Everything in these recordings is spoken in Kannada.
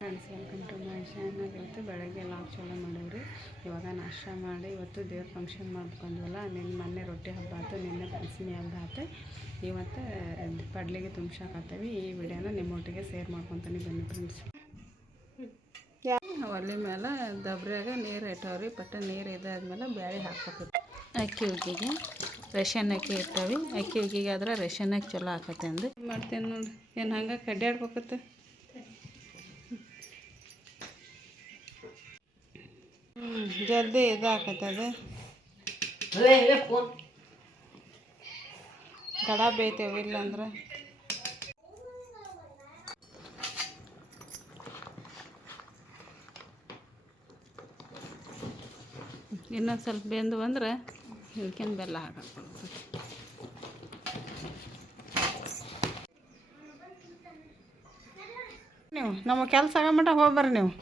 Friends, welcome to my channel. ಇವತ್ತು ಬೆಳಗ್ಗೆ ಲಾಗ್ ಚಾಲೂ ಮಾಡೀವ್ರಿ. ಇವಾಗ ನಾಷ್ಟ ಮಾಡಿ ಇವತ್ತು ದೇವ್ರ ಫಂಕ್ಷನ್ ಮಾಡ್ಕೊಂಡ್ವಲ್ಲ. ಮೊನ್ನೆ ರೊಟ್ಟಿ ಹಬ್ಬ ಆಯ್ತು, ನಿನ್ನೆ ಪಂಚಮಿ ಹಬ್ಬ ಆಯ್ತು. ಇವತ್ತು ಪಡ್ಲಿಗೆ ತುಂಬ್ಸಾಕತ್ತೀವಿ. ಈ ವಿಡಿಯೋನ ನಿಮ್ಮೊಟ್ಟಿಗೆ ಶೇರ್ ಮಾಡ್ಕೊತೀನಿ ಬನ್ನಿ ಫ್ರೆಂಡ್ಸ್. ಒಲೆ ಮೇಲೆ ದಬ್ರ್ಯಾಗ ನೀರು ಇಟ್ಟವ್ರಿ. ನೀರು ಇದಾದ್ಮೇಲೆ ಬೇಳೆ ಹಾಕ್ಬೇಕು. ಅಕ್ಕಿ ಉಗ್ಗಿಗೆ ರೇಷನ್ ಅಕ್ಕಿ ಇಟ್ಟವಿ. ಅಕ್ಕಿ ಉಗ್ಗಿಗೆ ಆದ್ರೆ ರೇಷನ್ ಅಕ್ಕಿ ಚಲೋ ಆಕತ್ತೆ ಅಂದು ಮಾಡ್ತೇನೆ ನೋಡಿ. ಏನು ಹಂಗೆ ಕಡ್ಡಾಡ್ಬೇಕತ್ತೆ. ಜಲ್ದಿ ಇದಾಕತ್ತದ. ಗಡ ಬೇಯ್ತೇವೆ ಇಲ್ಲಂದ್ರೆ. ಇನ್ನೊಂದು ಸ್ವಲ್ಪ ಬೆಂದು ಅಂದ್ರೆ ಇದಕ್ಕೇನು ಬೆಲ್ಲ ಹಾಕಬೇಕು. ನೀವು ನಮ್ಮ ಕೆಲಸ ಆಗಮಟ ಹೋಗ್ಬರ್ರಿ ನೀವು.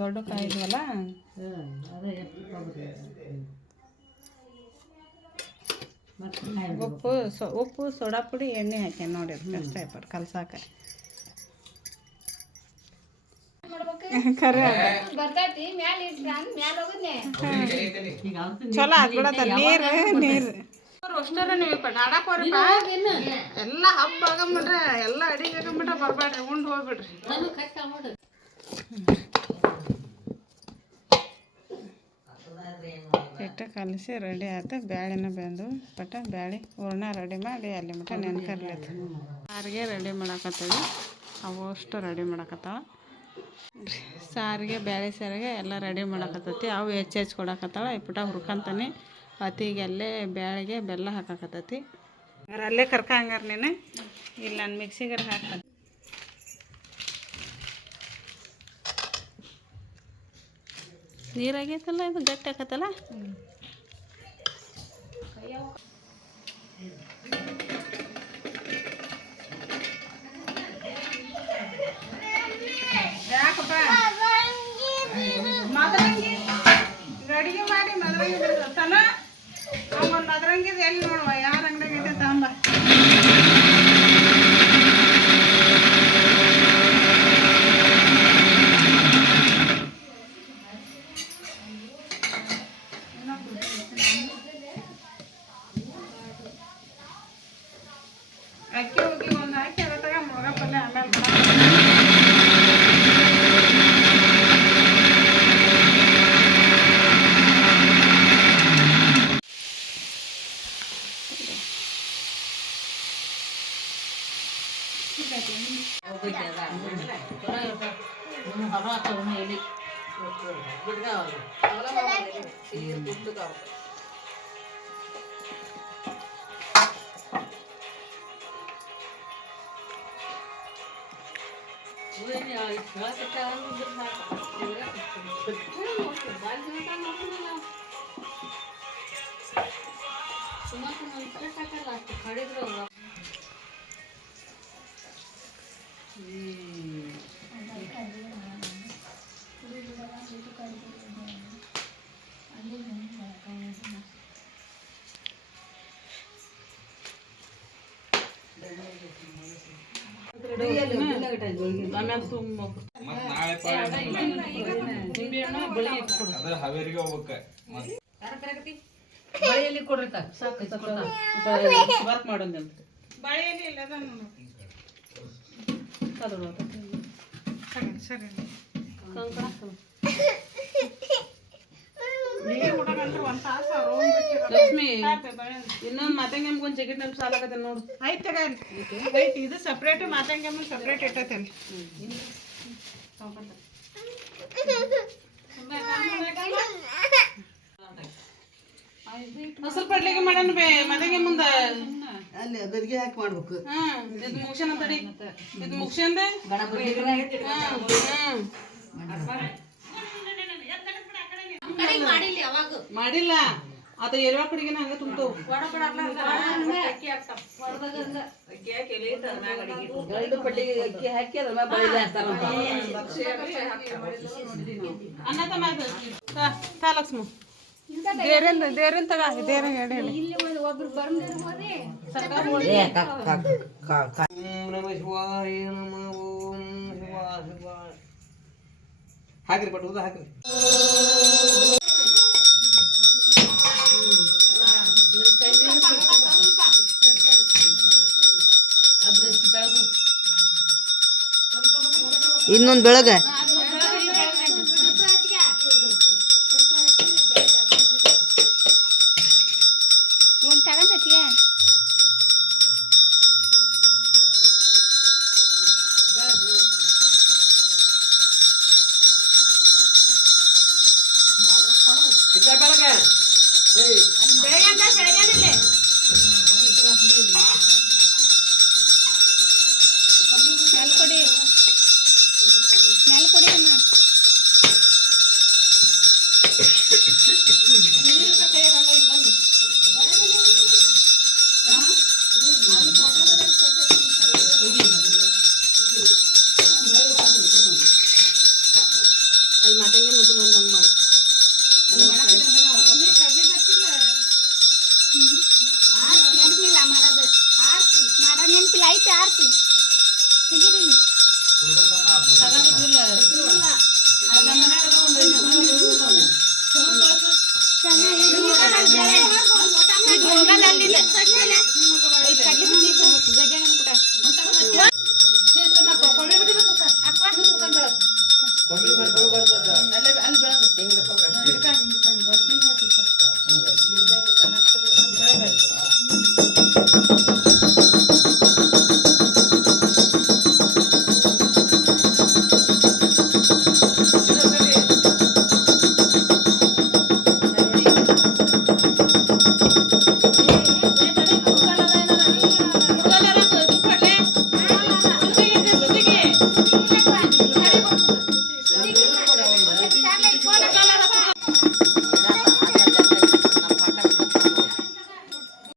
ದೊಡ್ಡ ಕಾಯಿ ಇದ್ವಲ್ಲ, ಉಪ್ಪು ಸೋಡಾ ಪುಡಿ ಎಣ್ಣೆ ಹಾಕ್ಯಾನ ನೋಡಿ. ಕಷ್ಟ ಆಯ್ತು ಕಲ್ಸಾಕ. ಚಲೋ ಆಗ್ಬಿಡತ್ತ ನೀರು ನೀರು ಅಷ್ಟರ. ನೀವು ಆಡಕ್ ಹೋರಿಪ್ಪ. ಎಲ್ಲ ಹಬ್ಬ ಆಗಂಬಿಟ್ರೆ ಎಲ್ಲ ಅಡಿಗೆ ಆಗಂಬಿಟ್ರೆ ಬರ್ಬೇಡ್ರಿ, ಉಂಡು ಹೋಗ್ಬಿಡ್ರಿ. ಹಿಟ್ಟು ಕಲಸಿ ರೆಡಿ ಆಯ್ತು. ಬ್ಯಾಳಿನ ಬೆಂದು ಬ್ಯಾಳಿ ಹೂರ್ಣ ರೆಡಿ ಮಾಡಿ ಅಲ್ಲಿ ಮಟ್ಟ ನೆನ್ಕರ್ಲೈತಿ. ಸಾರಿಗೆ ರೆಡಿ ಮಾಡಾಕತ್ತೀವಿ. ಅವು ಅಷ್ಟು ರೆಡಿ ಮಾಡಾಕತ್ತಾವ. ಸಾರಿಗೆ ಬ್ಯಾಳೆ ಸಾರಿಗೆ ಎಲ್ಲ ರೆಡಿ ಮಾಡಾಕತ್ತೈತಿ. ಅವು ಹೆಚ್ಚು ಕೊಡಾಕತ್ತಾಳ. ಇಪ್ಪಟ ಹುರ್ಕಂತಾನೆ ಅತಿಗೆ ಅಲ್ಲೇ ಬ್ಯಾಳಿಗೆ ಬೆಲ್ಲ ಹಾಕಾಕತ್ತೈತಿ. ಅಲ್ಲೇ ಕರ್ಕ ಹಂಗಾರ ನೀನು ಇಲ್ಲ ನಾನು ಮಿಕ್ಸಿಗಾರ ಹಾಕ್ತಾನೆ. ನೀರಾಗೈತಲ್ಲ, ಇದು ಗಟ್ಟಿ ಆಕತ್ತಲ್ಲ. ಯಾಕಪ್ಪ ಮದರಂಗಿ ಅಡಿಗೆ ಮಾಡಿ ಮದರಂಗಿ ಬಿಡ್ತಾನ. ಒಂದು ಮದರಂಗಿದ ಎಲ್ಲಿ ನೋಡುವ ಯಾರ ಅಂಗಡಿಗೆ ತಾಂಬ. ಅಕ್ಕಿ ಹೋಗಿ ಒಂದು ಹಾಕಿ ಅದ ತಗ ಮುರುಗ ಪಲ್ಯ ಆಮೇಲೆ ಬಳೆಯಲ್ಲಿ ಕೊಡ್ರಿ ವರ್ಕ್ ಮಾಡೋದು. ಬಳೆಯಲ್ಲಿ ಇಲ್ಲ ಸರಿ ಲಕ್ಷ್ಮಿ. ಇನ್ನೊಂದು ಮಾತಂಗಮ್ಗೆ ಒಂದು ಜಕೆಟ್ ನೆನಪು ಸಾಲ ಆಗತ್ತೆ ನೋಡು. ಆಯ್ತು ಐತಿ. ಇದು ಸಪ್ರೇಟ್, ಮಾತಂಗಮ್ಮ ಸಪ್ರೇಟ್ ಇಟ್ಟೈತಲ್ಲ. ಸ್ವಲ್ಪ ಅಡ್ಲಿಗೆ ಮಾಡೋಣ ಬೇ ಮನೆಗೆ ಮುಂದೆ ಅಲ್ಲಿ ಗದಿಗೆ ಹಾಕಿ ಮಾಡ್ಬೇಕು. ಇದು ಮುಗಿಸೋಣ ತಡಿ. ಇದು ಮುಗಿಸಂದೆ ಮಾಡಿಲ್ಲ. ಅದ ಎಲ್ವಾ ಕಡೆಗಿನ ಹಂಗ ತುಂಬ್ತವು. ಅಕ್ಕಿ ಹಾಕಿ ಅದ್ರ ಅನ್ನ ತಮ್ಮ ಲಕ್ಷ್ಮ ದೇವ್ರಿಂದ ತಗ ದೇವ್ರ ಹೇಳಿ ಹೇಳಿ ಹಾಕ್ರಿ ಬಟ್ ಉದ ಹಾಕ್ರಿ ಇನ್ನೊಂದು ಬೆಳಗ್ಗೆ